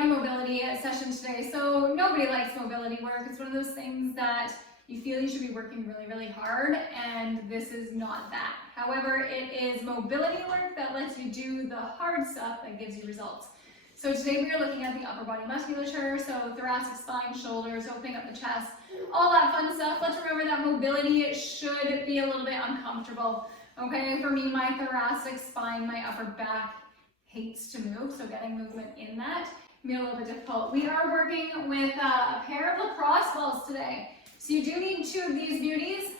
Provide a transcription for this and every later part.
body mobility session today. So nobody likes mobility work. It's one of those things that you feel you should be working really, really hard, and this is not that. However, it is mobility work that lets you do the hard stuff that gives you results. So today we are looking at the upper body musculature, so thoracic spine, shoulders, opening up the chest, all that fun stuff. Let's remember that mobility should be a little bit uncomfortable. Okay, for me, my thoracic spine, my upper back hates to move, so getting movement in that can be a little bit difficult. We are working with a pair of lacrosse balls today. So you do need 2 of these beauties.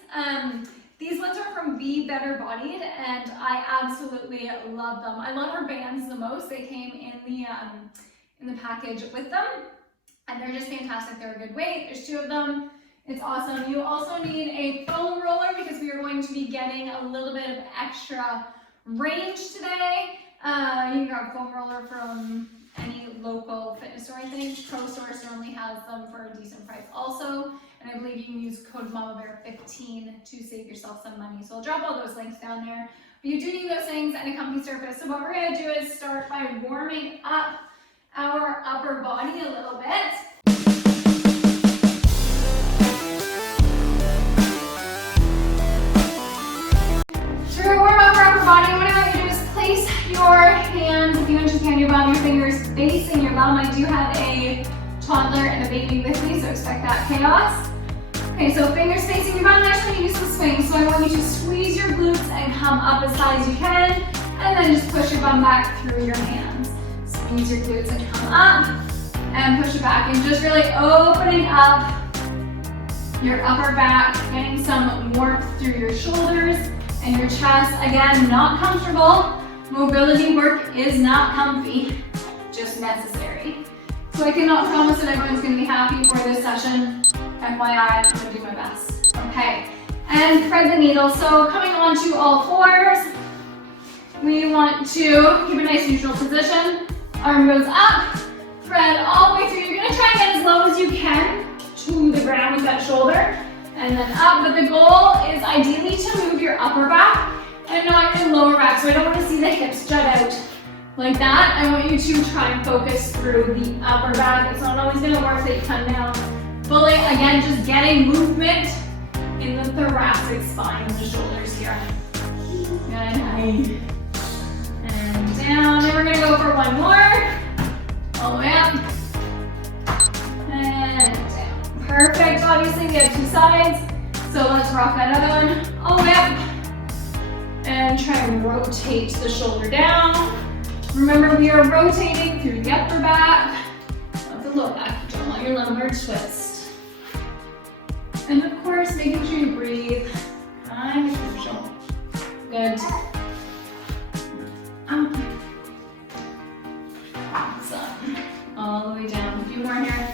These ones are from Be Better Bodied, and I absolutely love them. I love her bands the most. They came in the package with them, and they're just fantastic. They're a good weight. There's 2 of them. It's awesome. You also need a foam roller because we are going to be getting a little bit of extra range today. You can grab a foam roller from any local fitness store, I think. Pro Source normally has them for a decent price also. And I believe you can use code MAMABEAR15 to save yourself some money. So I'll drop all those links down there. But you do need those things and a comfy surface. So what we're going to do is start by warming up our upper body a little bit. To warm up our upper body, what I want you to do is place your hands, a few inches behind your bum, your fingers facing your bum. I do have a toddler and a baby with me, so expect that chaos. Okay, so fingers facing your bum. Next, we're going to do some swings. So I want you to squeeze your glutes and come up as high as you can, and then just push your bum back through your hands. Squeeze your glutes and come up, and push it back, and just really opening up your upper back, getting some warmth through your shoulders and your chest. Again, not comfortable. Mobility work is not comfy, just necessary. So I cannot promise that everyone's going to be happy for this session. FYI, I'm going to do my best. Okay, and thread the needle. So coming onto all fours, we want to keep a nice neutral position. Arm goes up, thread all the way through. You're going to try and get as low as you can to the ground with that shoulder, and then up. But the goal is ideally to move your upper back and not your lower back. So I don't want to see the hips jut out like that. I want you to try and focus through the upper back. It's not always going to work that you come down fully. Again, just getting movement in the thoracic spine of the shoulders here. Good, and down. And we're going to go for one more. All the way up. And down. Perfect. Obviously, we have 2 sides. So let's rock that other one. All the way up. And try and rotate the shoulder down. Remember, we are rotating through the upper back, not the lower back. You don't want your lumbar twist. And of course, making sure you breathe. Kind of crucial. Good. Awesome. All the way down. A few more here.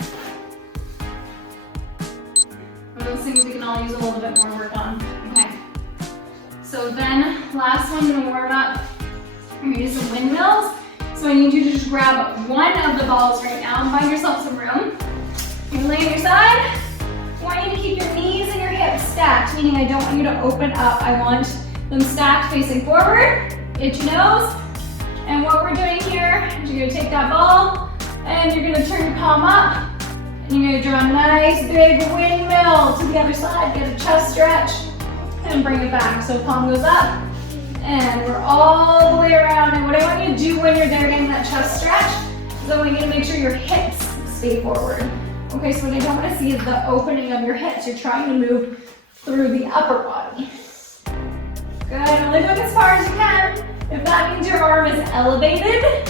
One of those things we can all use a little bit more work on. Okay. So then, last one to warm up. We're going to do some windmills. So I need you to just grab one of the balls right now and find yourself some room. You're going to lay on your side. I want you to keep your knees and your hips stacked, meaning I don't want you to open up. I want them stacked facing forward, itch your nose. And what we're doing here is you're going to take that ball and you're going to turn your palm up. And you're going to draw a nice big windmill to the other side. Get a chest stretch and bring it back. So palm goes up. And we're all the way around. And what I want you to do when you're there getting that chest stretch is I want you to make sure your hips stay forward. Okay, so what I don't want to see is the opening of your hips. You're trying to move through the upper body. Good, only go as far as you can. If that means your arm is elevated,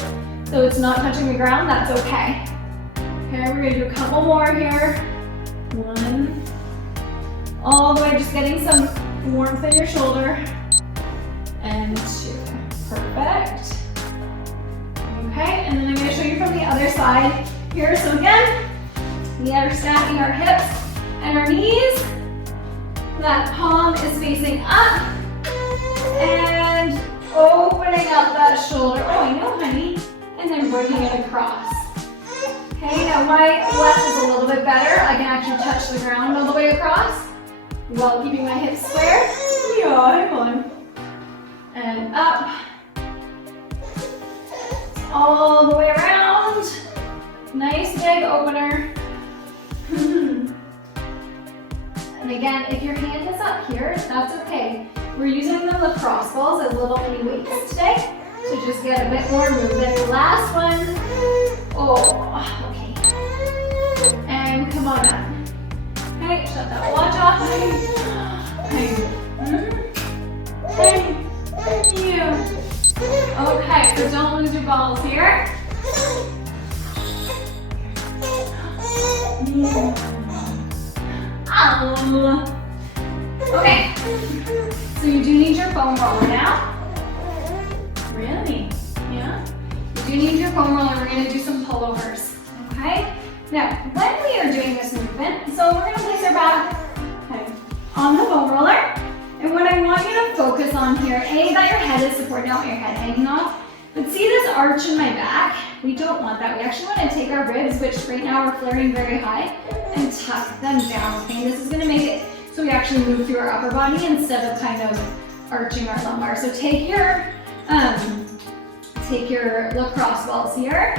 so it's not touching the ground, that's okay. Okay, we're gonna do a couple more here. 1, all the way, just getting some warmth in your shoulder. And 2, perfect. Okay, and then I'm going to show you from the other side here. So again, we are stacking our hips and our knees. That palm is facing up and opening up that shoulder. Oh, I know, honey. And then bringing it across. Okay, now my left is a little bit better. I can actually touch the ground all the way across while keeping my hips square. Yeah, hang on. And up, all the way around, big opener. And again, if your hand is up here, that's okay. We're using the lacrosse balls as little mini weights today, so just get a bit more movement. Last one. Oh, okay. And come on up. Okay, shut that watch off. Thank you. Okay, so don't lose your balls here. Okay, so you do need your foam roller now. Really? Yeah? You do need your foam roller. We're going to do some pullovers. Okay? Now, when we are doing this movement, so we're going to place our back on the foam roller. And what I want you to focus on here, A, that your head is supported, not your head hanging off. But see this arch in my back? We don't want that. We actually want to take our ribs, which right now are flaring very high, and tuck them down. Okay, this is going to make it so we actually move through our upper body instead of kind of arching our lumbar. So take your lacrosse balls here.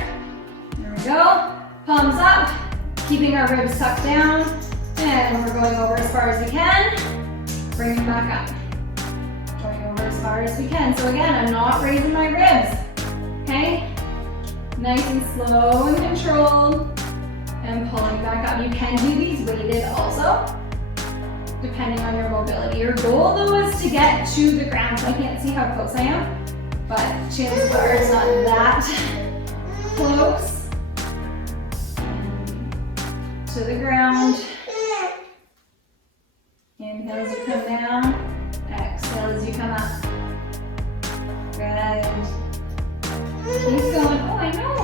There we go. Palms up, keeping our ribs tucked down, and we're going over as far as we can. Bring them back up. Going over as far as we can. So again, I'm not raising my ribs. Okay? Nice and slow and controlled. And pulling back up. You can do these weighted also, depending on your mobility. Your goal though is to get to the ground. So I can't see how close I am, but chances are it's not that close. And to the ground. Inhale as you come down. Exhale as you come up. Good. Keep going. Oh, I know.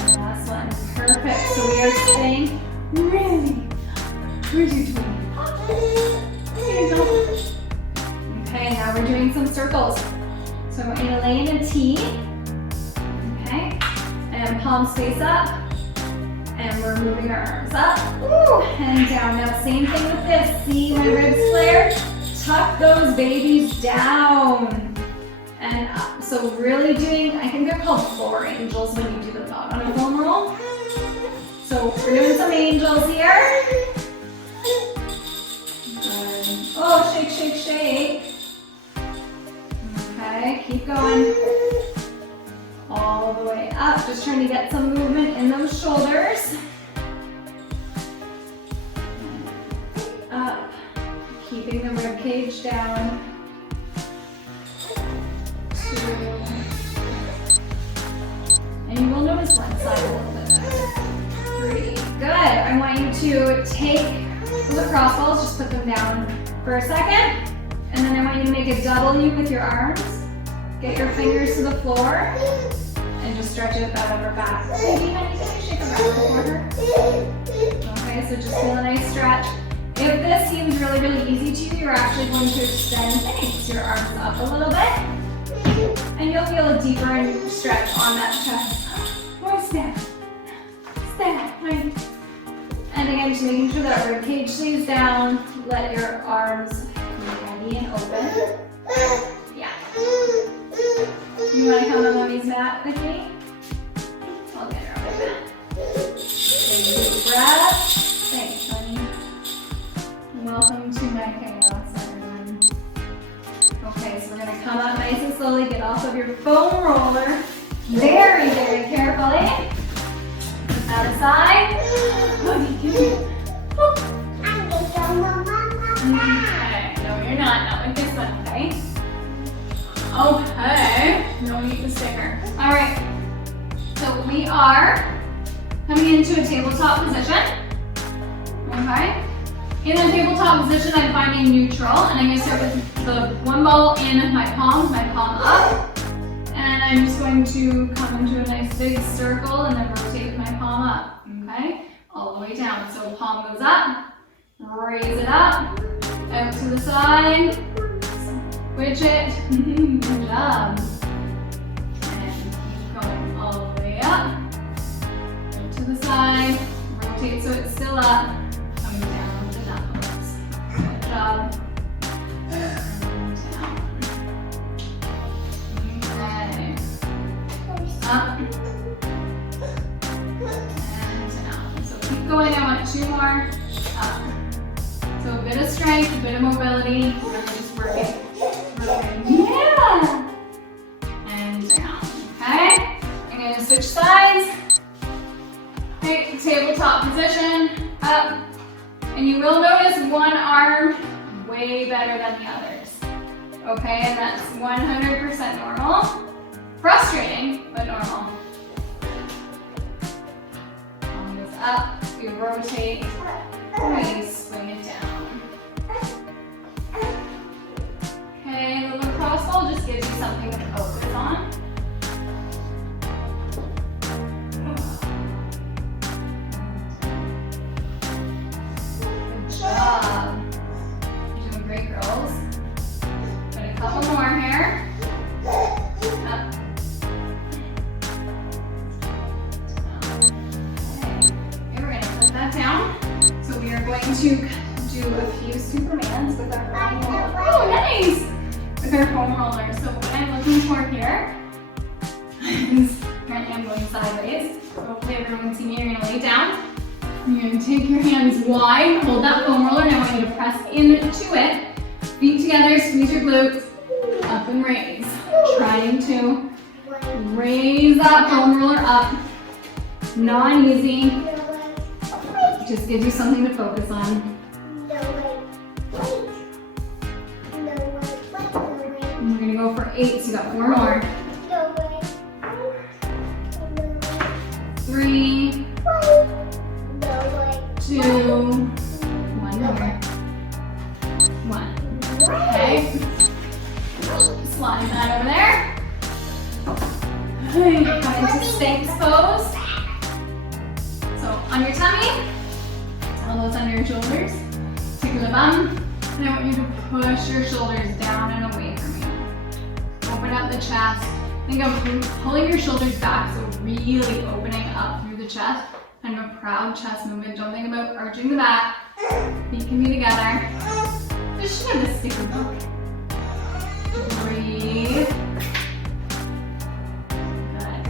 And last one. Perfect. So we are staying really. Where's your twin? Okay, now we're doing some circles. So I want you to lay in a T. Okay. And palms face up. And we're moving our arms up. Ooh, and down. Now, same thing with this. See my ribs flare? Tuck those babies down and up. So really doing, I think they're called floor angels when you do them not on a foam roll. So we're doing some angels here. Good. Oh, shake, shake, shake. Okay, keep going. All the way up, just trying to get some movement in those shoulders. Up, keeping the rib cage down. 2. And you will notice one side a little bit better. 3. Good. I want you to take the lacrosse balls, just put them down for a second. And then I want you to make a W with your arms. Get your fingers to the floor. And just stretch it that upper back. Maybe honey, can you shake around the corner? Okay, so just feel a nice stretch. If this seems really, really easy to you, you're actually going to extend your arms up a little bit. And you'll feel a deeper stretch on that chest. Oh, stand. Stand. Right. And again, just making sure that rib cage stays down. Let your arms be ready and open. Yeah. You want to come to mommy's mat with me? I'll get her on my mat. Take a deep breath. Thanks, honey. Welcome to my chaos, everyone. Okay, so we're going to come up nice and slowly. Get off of your foam roller. Very, very carefully. Put that aside. Okay. No, you're not. Not with this one, okay? Okay, no need to sticker. All right, so we are coming into a tabletop position. Okay, in a tabletop position, I'm finding neutral, and I'm going to start with the one ball in my palm up, and I'm just going to come into a nice big circle and then rotate with my palm up. Okay, all the way down. So palm goes up, raise it up, out to the side. Switch it. Good job. And keep going all the way up. Go to the side. Rotate so it's still up. Coming down with the knuckles. Good job. And down. Okay. Up. mobility. We're just working. Yeah. And down. Okay. I'm going to switch sides. Okay, tabletop position. Up. And you will notice one arm way better than the others. Okay, and that's 100% normal. Frustrating, but normal. Arm goes up. We rotate. We swing it down. Okay, the lacrosse ball just gives you something to focus on. Good job. You're doing great, girls. Got a couple more here. Up. Okay, we're going to put that down. So we are going to do a few Supermans with our foam roller. Oh, nice! With our foam roller. So what I'm looking for here is, currently I'm going sideways. So hopefully everyone can see me. You're going to lay down. You're going to take your hands wide, hold that foam roller, and I want you to press into it. Feet together, squeeze your glutes, up and raise. Trying to raise that foam roller up. Not easy. Just gives you something to focus on. And we're going to go for 8, so you got 4 more. 3, 2, 1 more. 1. Okay. Slide that over there. Come into Sphinx pose. So on your tummy, elbows under your shoulders. Tickle the bum. And I want you to push your shoulders down and away from you. Open up the chest. Think of pulling your shoulders back, so really opening up through the chest. Kind of a proud chest movement. Don't think about arching the back. Feet can be together. Just should have a sticker book. Breathe. Good.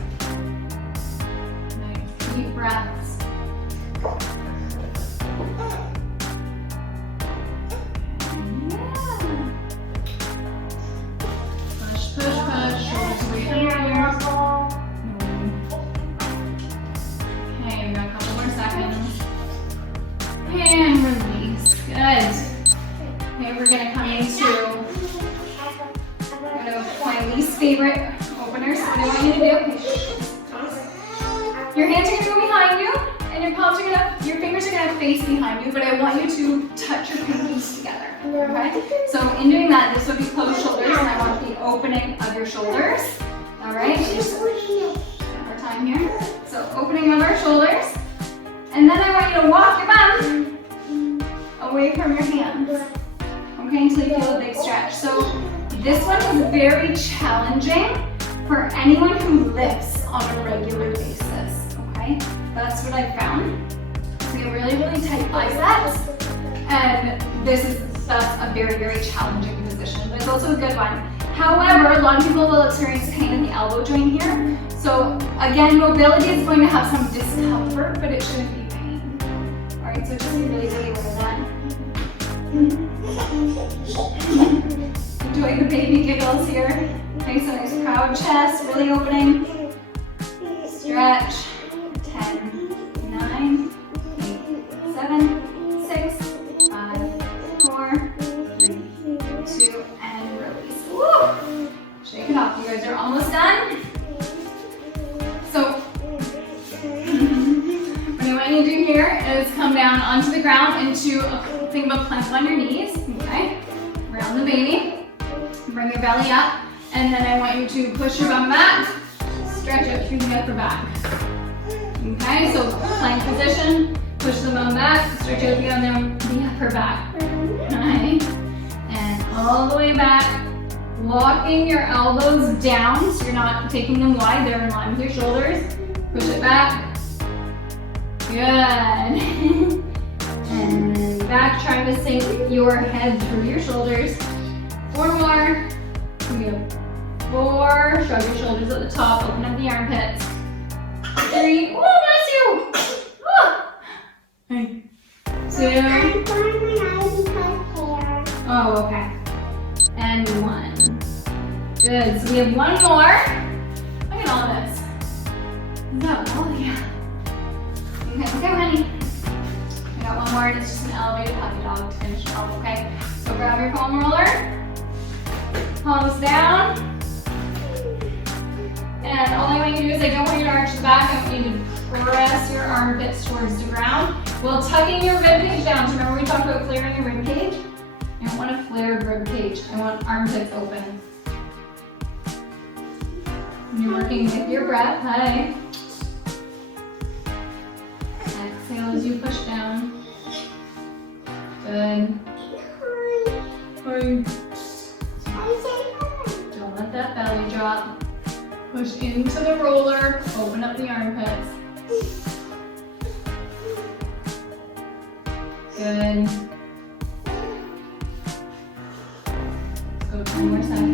Nice deep breaths. And yeah. Push, push, push. Shoulders away from your ears. Okay, we got a couple more seconds. And release. Good. Okay, we're gonna come into my least favorite opener. So what I want you to do, your hands are gonna go behind you, and your fingers are gonna face behind you. But I want you to touch your pinkies together. Okay. So in doing that, this would be closed shoulders, and I want the opening of your shoulders. All right. One more time here. So opening of our shoulders, and then I want you to walk your bum away from your hands. Okay, until you feel a big stretch. So this one is very challenging for anyone who lifts on a regular basis. Okay, that's what I found. So you have really, really tight biceps, and that's a very, very challenging position, but it's also a good one. However, a lot of people will experience pain in the elbow joint here. So again, mobility is going to have some discomfort, but it shouldn't be pain. All right, so just be really, really aware of that. Enjoy the baby giggles here. Nice, a nice proud chest, really opening. Stretch. 10, 9, 8, 7, 6, 5, 4, 3, 2, and release. Woo! Shake it off. You guys are almost done. So, what I want you to do here is come down onto the ground into think of a plank on your knees. Okay? Round the baby. Bring your belly up. And then I want you to push your bum back. Stretch it through the upper back. Okay, so plank position, push the bum back, stretch out the upper back. Nice. And all the way back, locking your elbows down so you're not taking them wide, they're in line with your shoulders. Push it back. Good. And then back, trying to sink your head through your shoulders. 4 more. We have 4, shrug your shoulders at the top, open up the armpits. 3, oh bless you! Oh. 2. Oh, Okay. And 1. Good. So we have 1 more. Look at all this. No, oh yeah. Okay, honey. I got 1 more, and it's just an elevated puppy dog to finish it off, okay? So grab your foam roller, palms down, and all I want you to do is I don't want you to arch the back, I want you to press your armpits towards the ground while tucking your rib cage down. So remember we talked about flaring your rib cage? I don't want a flared rib cage, I want armpits open. And you're working with your breath, hi. Exhale as you push down. Good. Hi. Don't let that belly drop. Push into the roller, open up the armpits. Good. Let's go 10 more seconds.